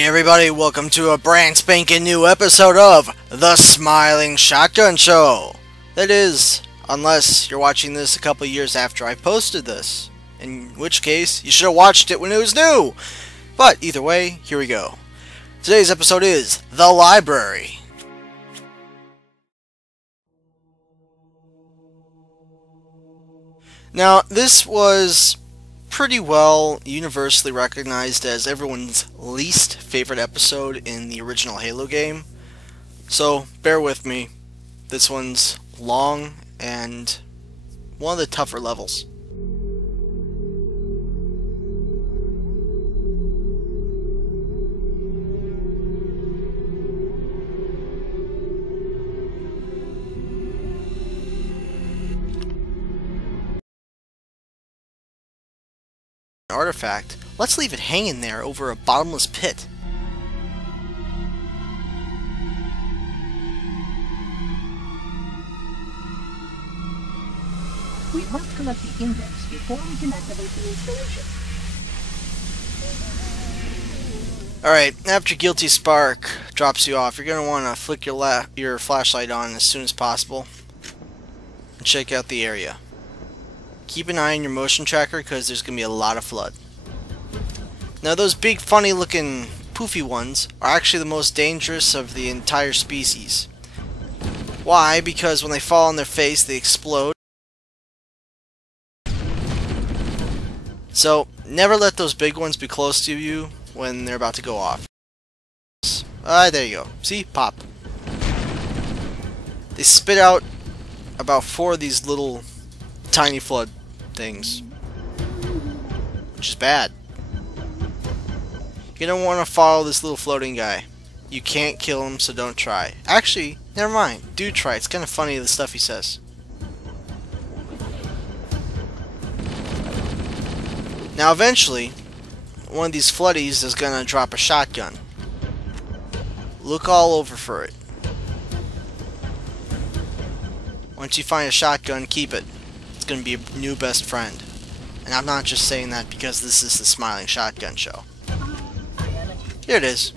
Hey everybody, welcome to a brand spanking new episode of The Smiling Shotgun Show. That is, unless you're watching this a couple years after I posted this, in which case you should have watched it when it was new. But either way, here we go. Today's episode is The Library. Now, this was pretty well universally recognized as everyone's least favorite episode in the original Halo game. So, bear with me. This one's long and one of the tougher levels. Artifact, let's leave it hanging there over a bottomless pit. We must collect the index before we can activate the installation. Alright, after Guilty Spark drops you off, you're going to want to flick your flashlight on as soon as possible and check out the area. Keep an eye on your motion tracker because there's going to be a lot of flood. Now those big funny looking poofy ones are actually the most dangerous of the entire species. Why? Because when they fall on their face they explode. So never let those big ones be close to you when they're about to go off. There you go. See? Pop. They spit out about 4 of these little tiny flood things, which is bad. You don't want to follow this little floating guy. You can't kill him, so don't try. Actually, never mind. Do try. It's kind of funny the stuff he says. Now eventually, one of these floodies is going to drop a shotgun. Look all over for it. Once you find a shotgun, keep it. It's going to be a new best friend. And I'm not just saying that because this is the Smiling Shotgun Show. Here it is.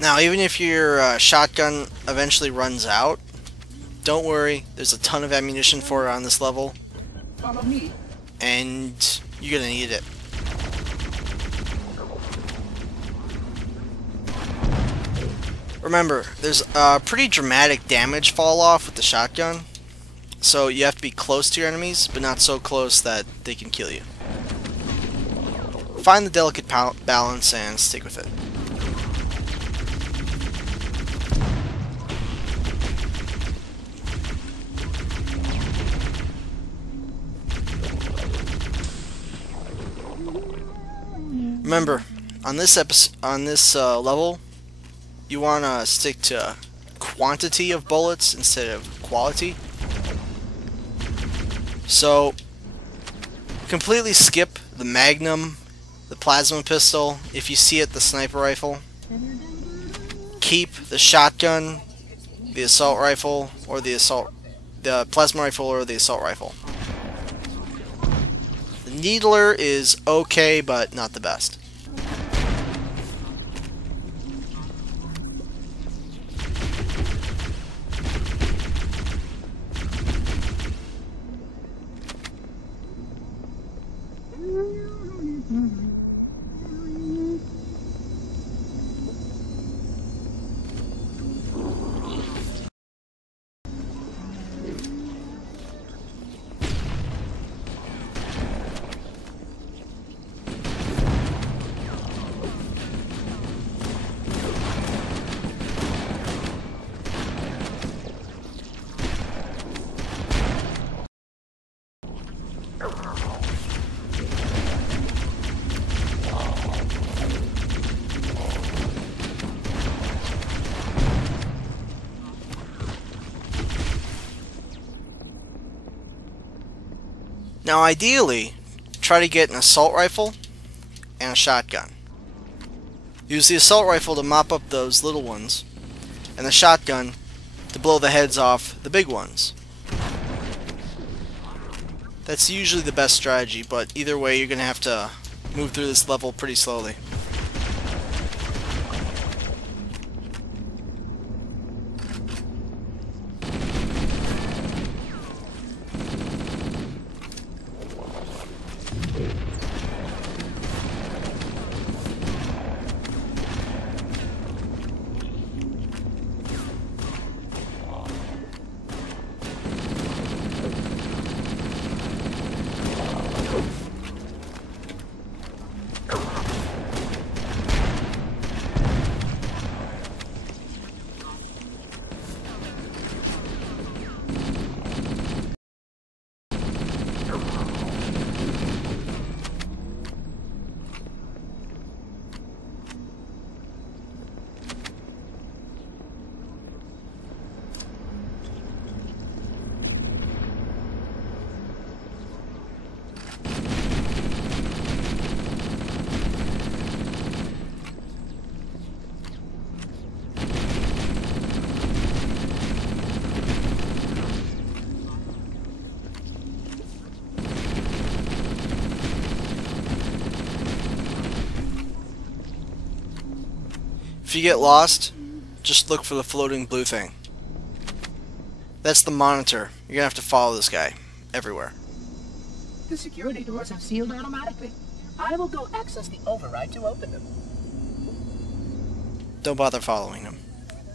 Now, even if your shotgun eventually runs out, don't worry, there's a ton of ammunition for it on this level. Follow me. And you're going to need it. Remember, there's a pretty dramatic damage fall off with the shotgun, so you have to be close to your enemies, but not so close that they can kill you. Find the delicate balance and stick with it. Remember, on this level, you want to stick to quantity of bullets instead of quality. So, completely skip the Magnum, the plasma pistol, if you see it, the sniper rifle. Keep the shotgun, the assault rifle, or the plasma rifle or the assault rifle. The needler is okay, but not the best. Now ideally, try to get an assault rifle and a shotgun. Use the assault rifle to mop up those little ones, and the shotgun to blow the heads off the big ones. That's usually the best strategy, but either way you're going to have to move through this level pretty slowly. If you get lost, just look for the floating blue thing. That's the monitor. You're gonna have to follow this guy everywhere. The security doors have sealed automatically. I will go access the override to open them. Don't bother following him.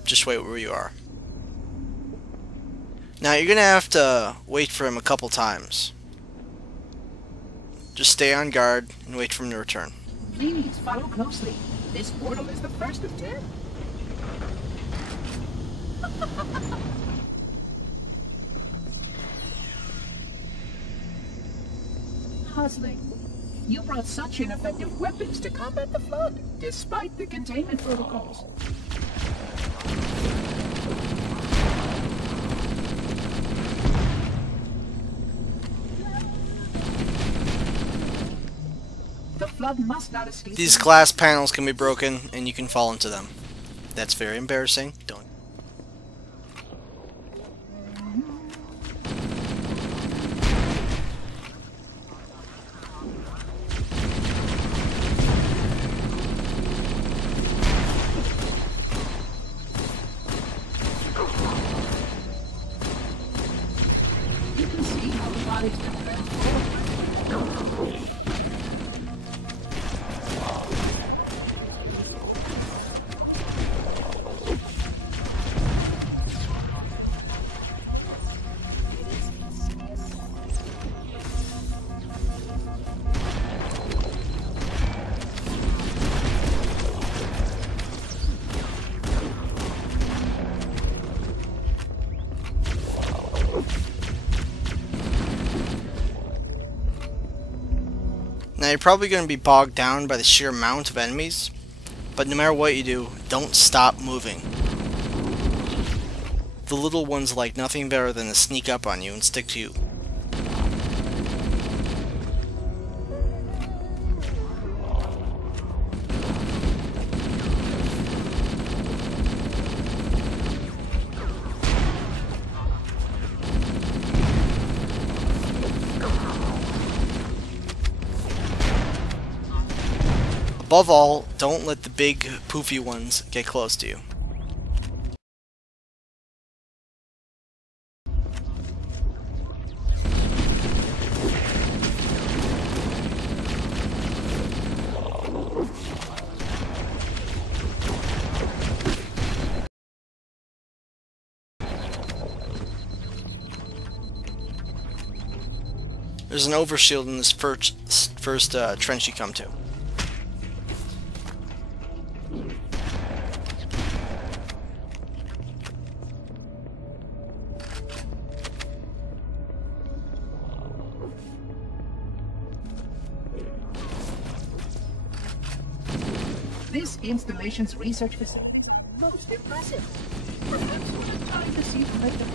Just wait where you are. Now you're gonna have to wait for him a couple times. Just stay on guard and wait for him to return. Please follow closely. This portal is the first of 10. Hustling. You brought such ineffective weapons to combat the flood, despite the containment protocols. The flood must not escape. These glass panels can be broken and you can fall into them. That's very embarrassing. Don't. You can see how the body's been transformed. Now you're probably going to be bogged down by the sheer amount of enemies, but no matter what you do, don't stop moving. The little ones like nothing better than to sneak up on you and stick to you. Above all, don't let the big, poofy ones get close to you. There's an overshield in this first trench you come to. This installation's research facility is most impressive. Perhaps we'll have time to see it later.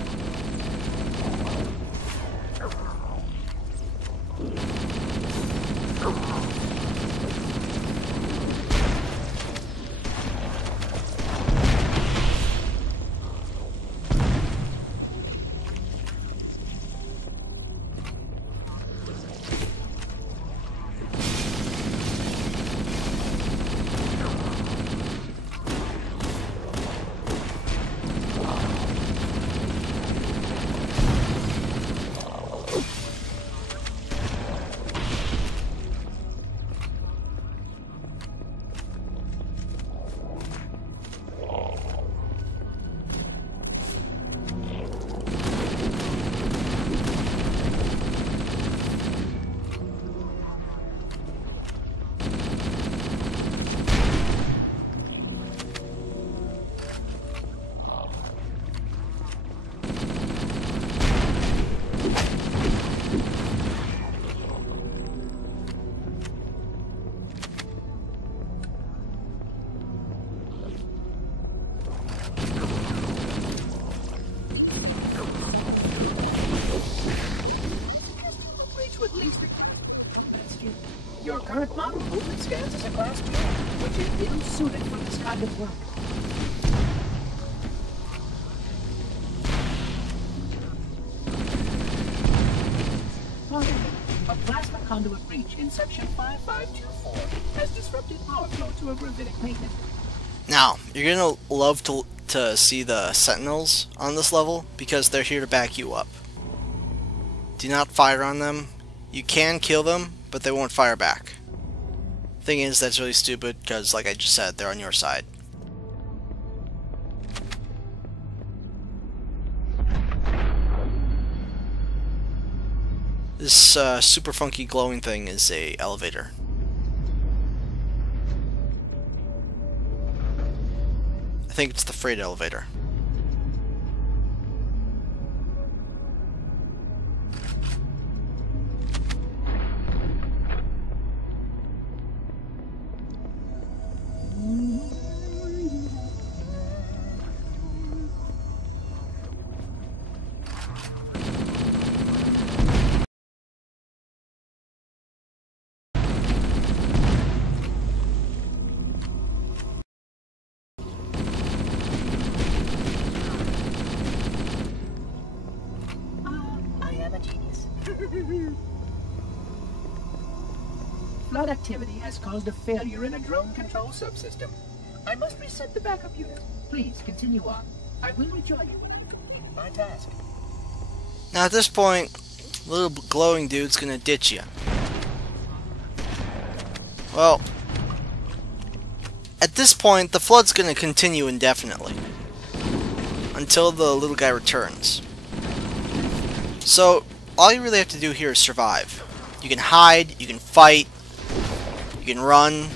current model movement scans as a Class 2, which is ill-suited for this kind of work. Finally, a plasma conduit breach in section 5524 has disrupted power flow to a gravitic magnet. Now, you're gonna love to see the sentinels on this level because they're here to back you up. Do not fire on them. You can kill them, but they won't fire back. Thing is, that's really stupid because, like I just said, they're on your side. This super funky glowing thing is a elevator. I think it's the freight elevator. Flood activity has caused a failure in a drone control subsystem. I must reset the backup unit. Please continue on. I will rejoin you. My task. Now at this point, little glowing dude's gonna ditch you. Well, at this point, the flood's gonna continue indefinitely until the little guy returns. So all you really have to do here is survive. You can hide, you can fight, you can run.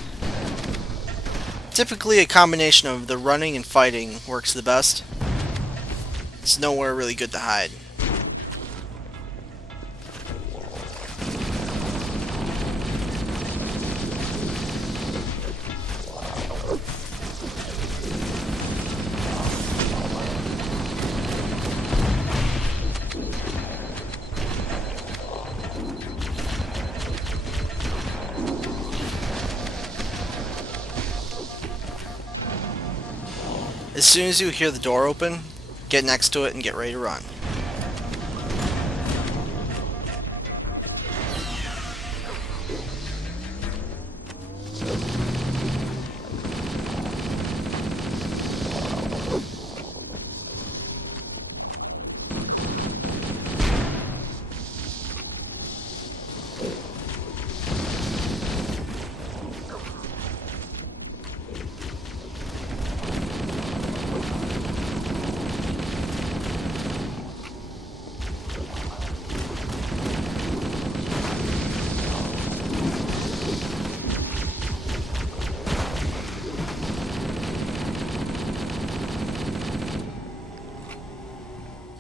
Typically a combination of the running and fighting works the best. It's nowhere really good to hide. As soon as you hear the door open, get next to it and get ready to run.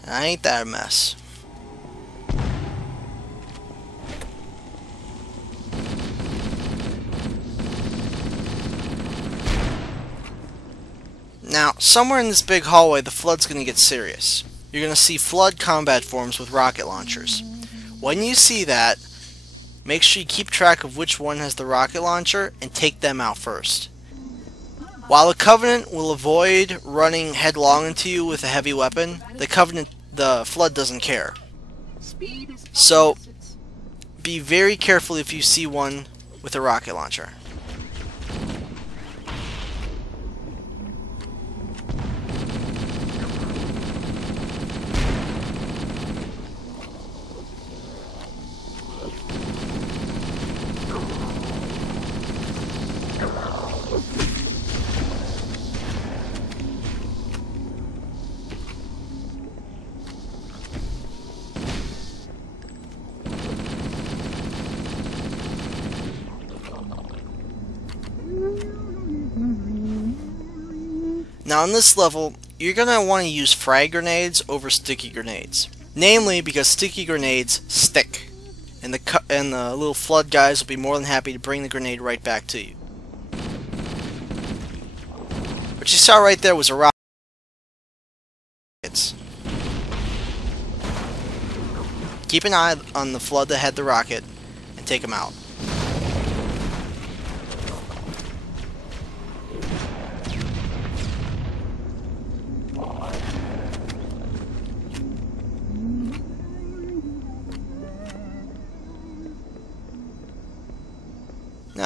Ain't that a mess? Now, somewhere in this big hallway, the flood's gonna get serious. You're gonna see flood combat forms with rocket launchers. When you see that, make sure you keep track of which one has the rocket launcher and take them out first. While the Covenant will avoid running headlong into you with a heavy weapon, the Flood doesn't care. So, be very careful if you see one with a rocket launcher. Now on this level, you're going to want to use frag grenades over sticky grenades. Namely, because sticky grenades stick, and the little flood guys will be more than happy to bring the grenade right back to you. What you saw right there was a rocket. Keep an eye on the flood that had the rocket, and take them out.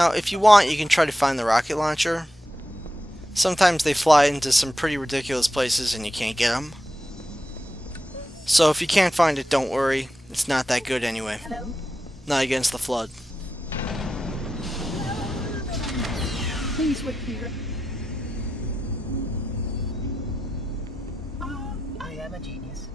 Now, if you want, you can try to find the rocket launcher. Sometimes they fly into some pretty ridiculous places and you can't get them. So if you can't find it, don't worry. It's not that good anyway. Hello? Not against the flood. Please wait here. I am a genius.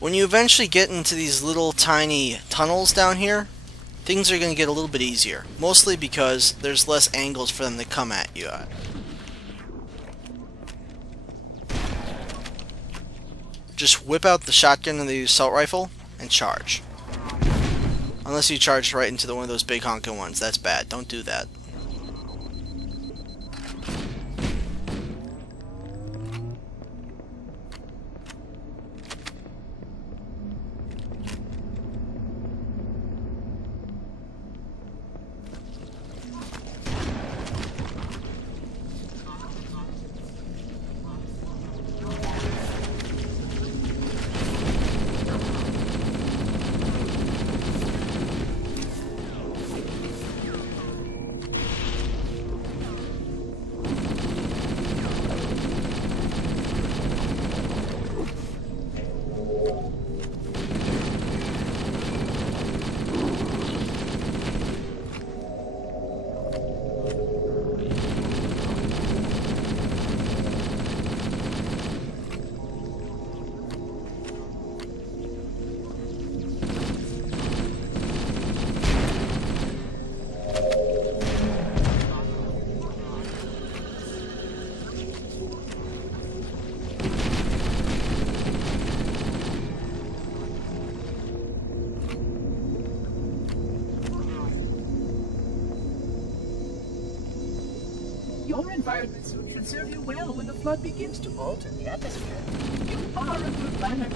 When you eventually get into these little tiny tunnels down here, things are going to get a little bit easier. Mostly because there's less angles for them to come at you at. Just whip out the shotgun and the assault rifle and charge. Unless you charge right into one of those big honking ones. That's bad. Don't do that. Your environment suit should serve you well when the flood begins to alter the atmosphere. You are a good planner.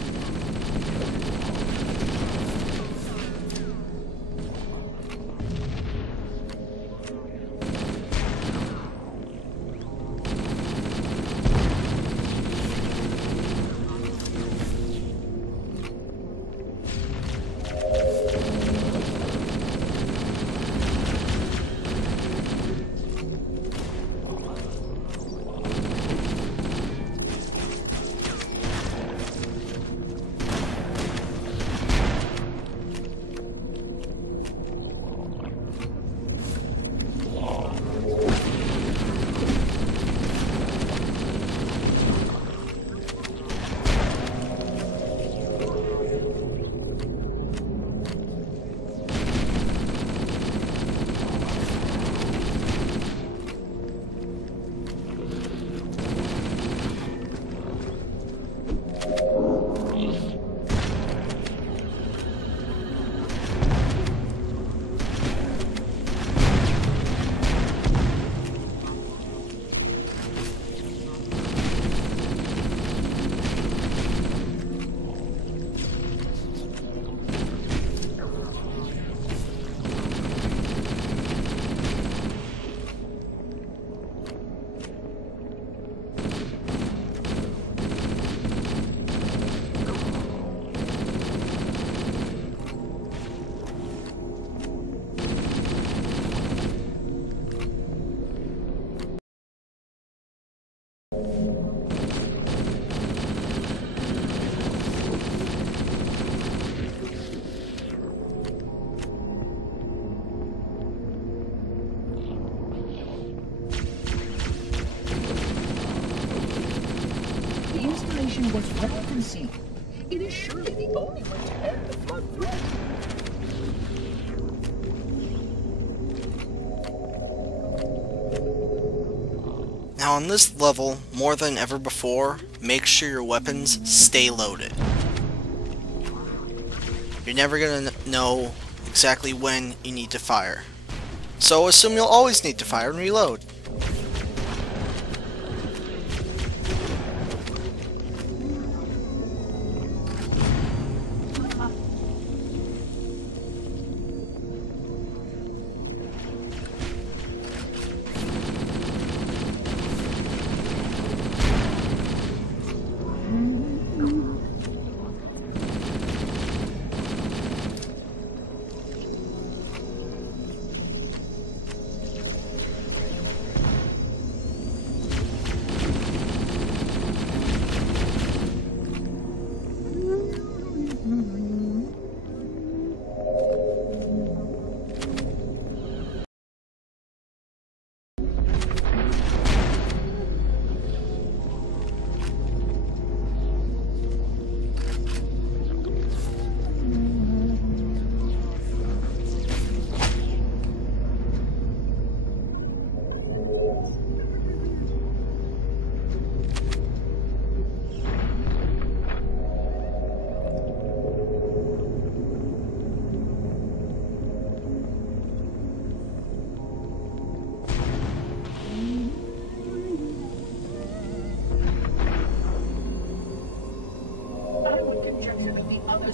The installation was well conceived. It is surely the only way to end the flood Now on this level, more than ever before, make sure your weapons stay loaded. You're never gonna know exactly when you need to fire. So assume you'll always need to fire and reload.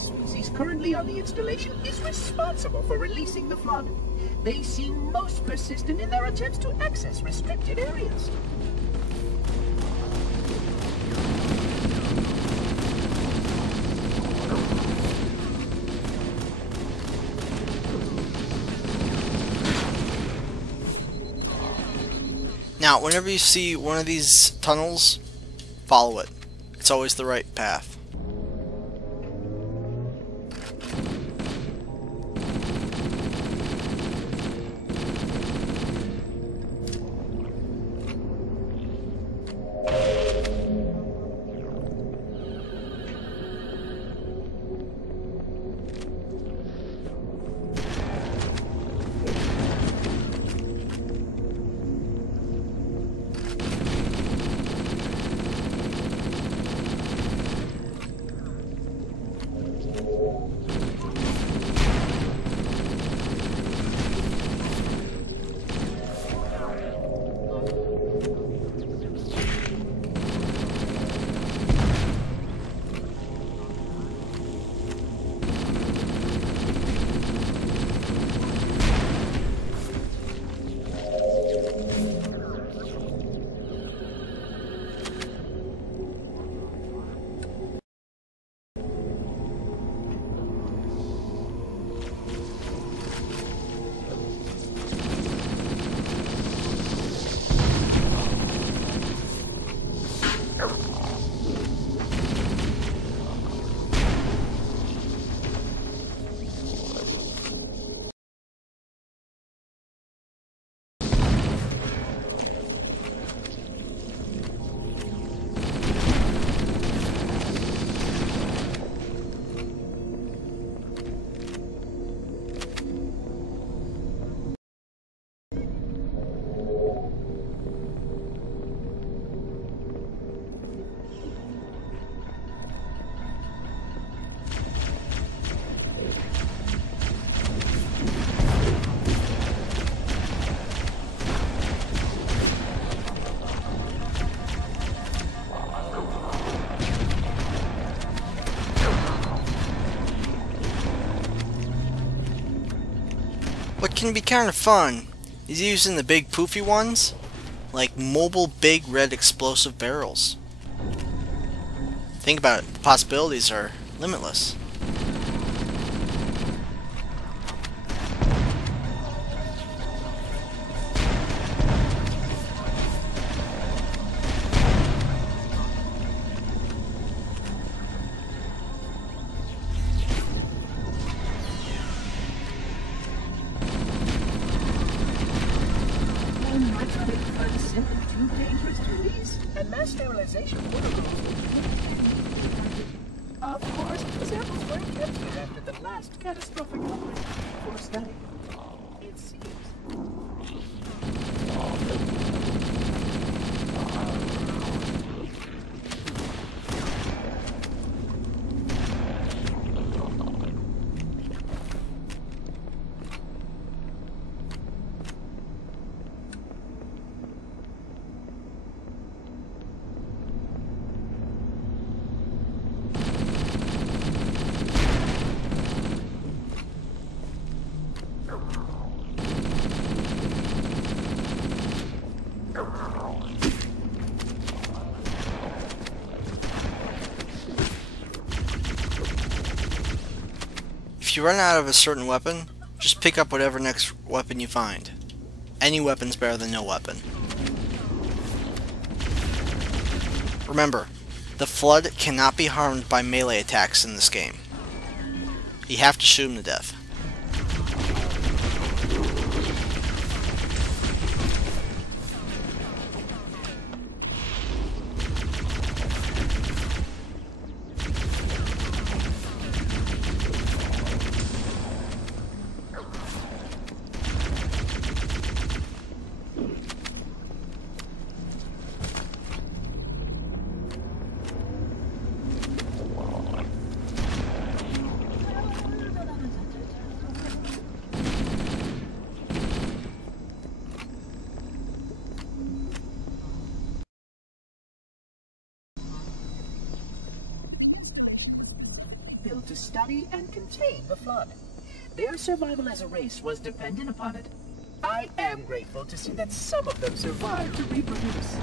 Species currently on the installation is responsible for releasing the flood. They seem most persistent in their attempts to access restricted areas. Now, whenever you see one of these tunnels, follow it. It's always the right path. What can be kind of fun is using the big poofy ones, like mobile big red explosive barrels. Think about it, the possibilities are limitless. And mass sterilization protocols. Of course, samples were kept here after the last catastrophic outbreak for study. It seems. If you run out of a certain weapon, just pick up whatever next weapon you find. Any weapon's better than no weapon. Remember, the Flood cannot be harmed by melee attacks in this game. You have to shoot him to death. Built to study and contain the Flood. Their survival as a race was dependent upon it. I am grateful to see that some of them survived to reproduce.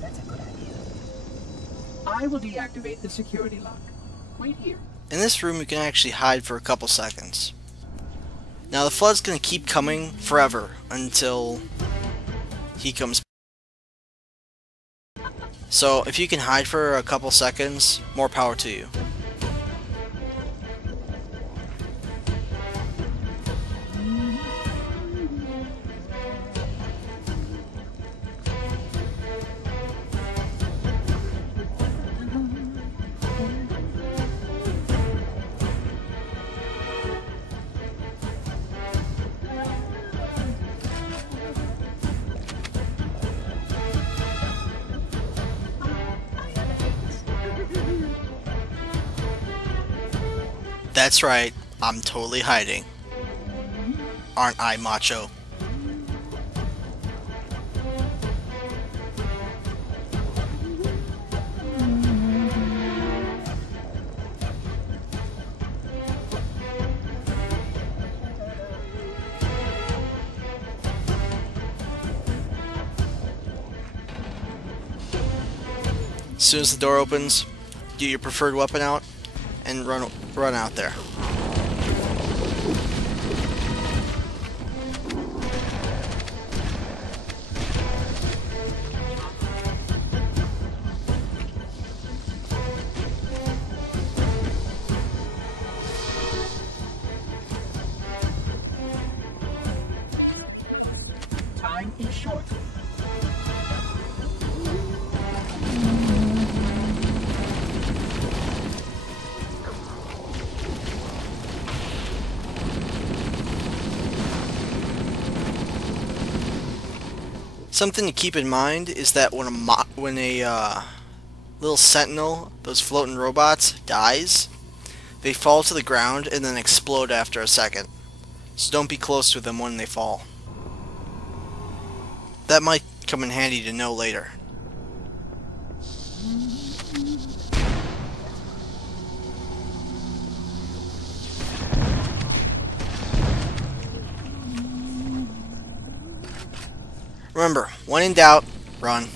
That's a good idea. I will deactivate the security lock. Wait here. In this room you can actually hide for a couple seconds. Now the Flood's gonna keep coming forever until he comes. So if you can hide for a couple seconds, more power to you. That's right, I'm totally hiding. Aren't I macho? As soon as the door opens, get your preferred weapon out and run out there. Time is short. Something to keep in mind is that when a little sentinel, those floating robots, dies, they fall to the ground and then explode after a second. so don't be close to them when they fall. That might come in handy to know later. Remember, when in doubt, run.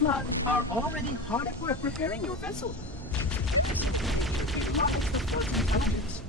Flood are already hard at work repairing your vessel. A lot of the Flood's intelligence.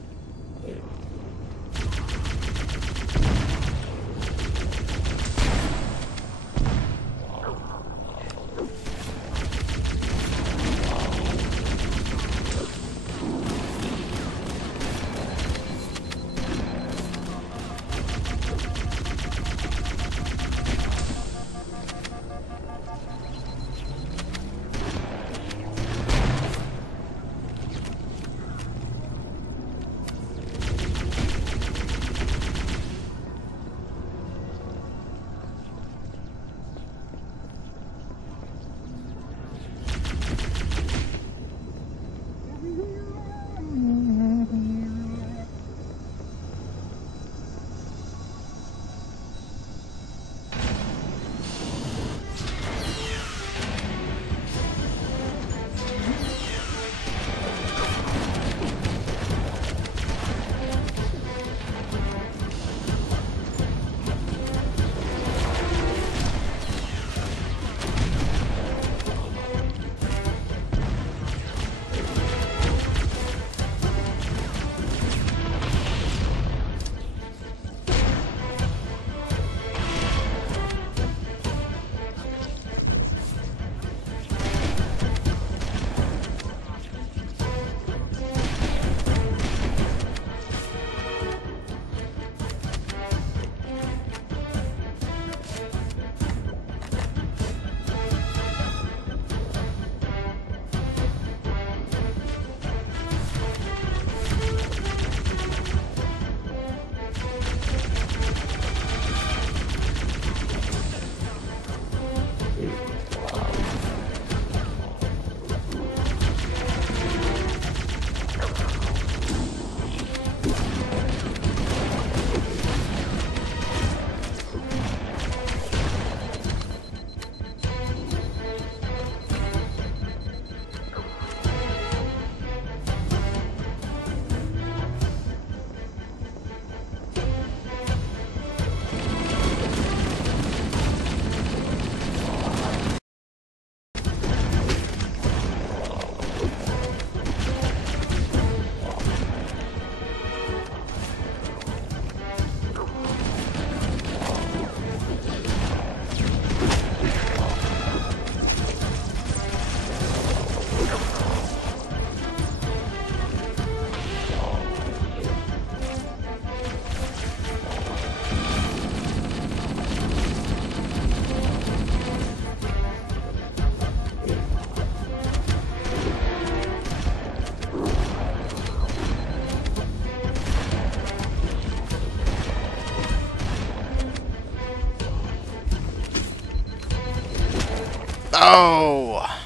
Oh!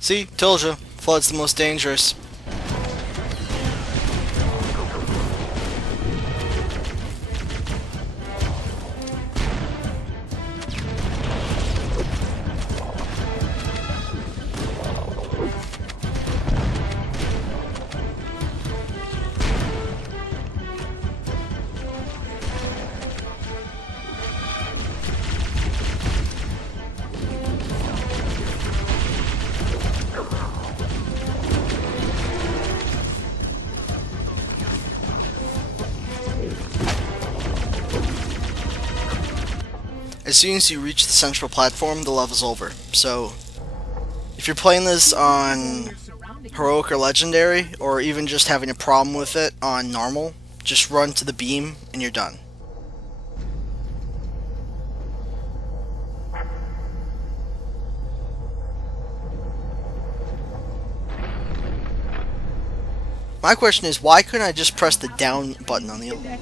See? Told you. Flood's the most dangerous. As soon as you reach the central platform, the level's over. So, if you're playing this on Heroic or Legendary, or even just having a problem with it on Normal, just run to the beam and you're done. My question is, why couldn't I just press the down button on the other?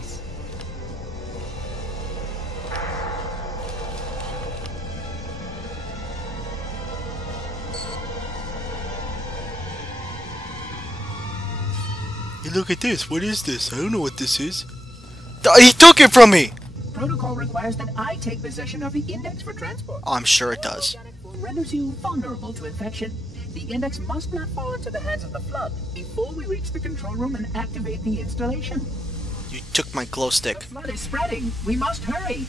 Hey, look at this. What is this? I don't know what this is. He took it from me! Protocol requires that I take possession of the index for transport. Oh, I'm sure it does. Renders you vulnerable to infection. The index must not fall into the hands of the Flood before we reach the control room and activate the installation. You took my glow stick. The Flood is spreading. We must hurry.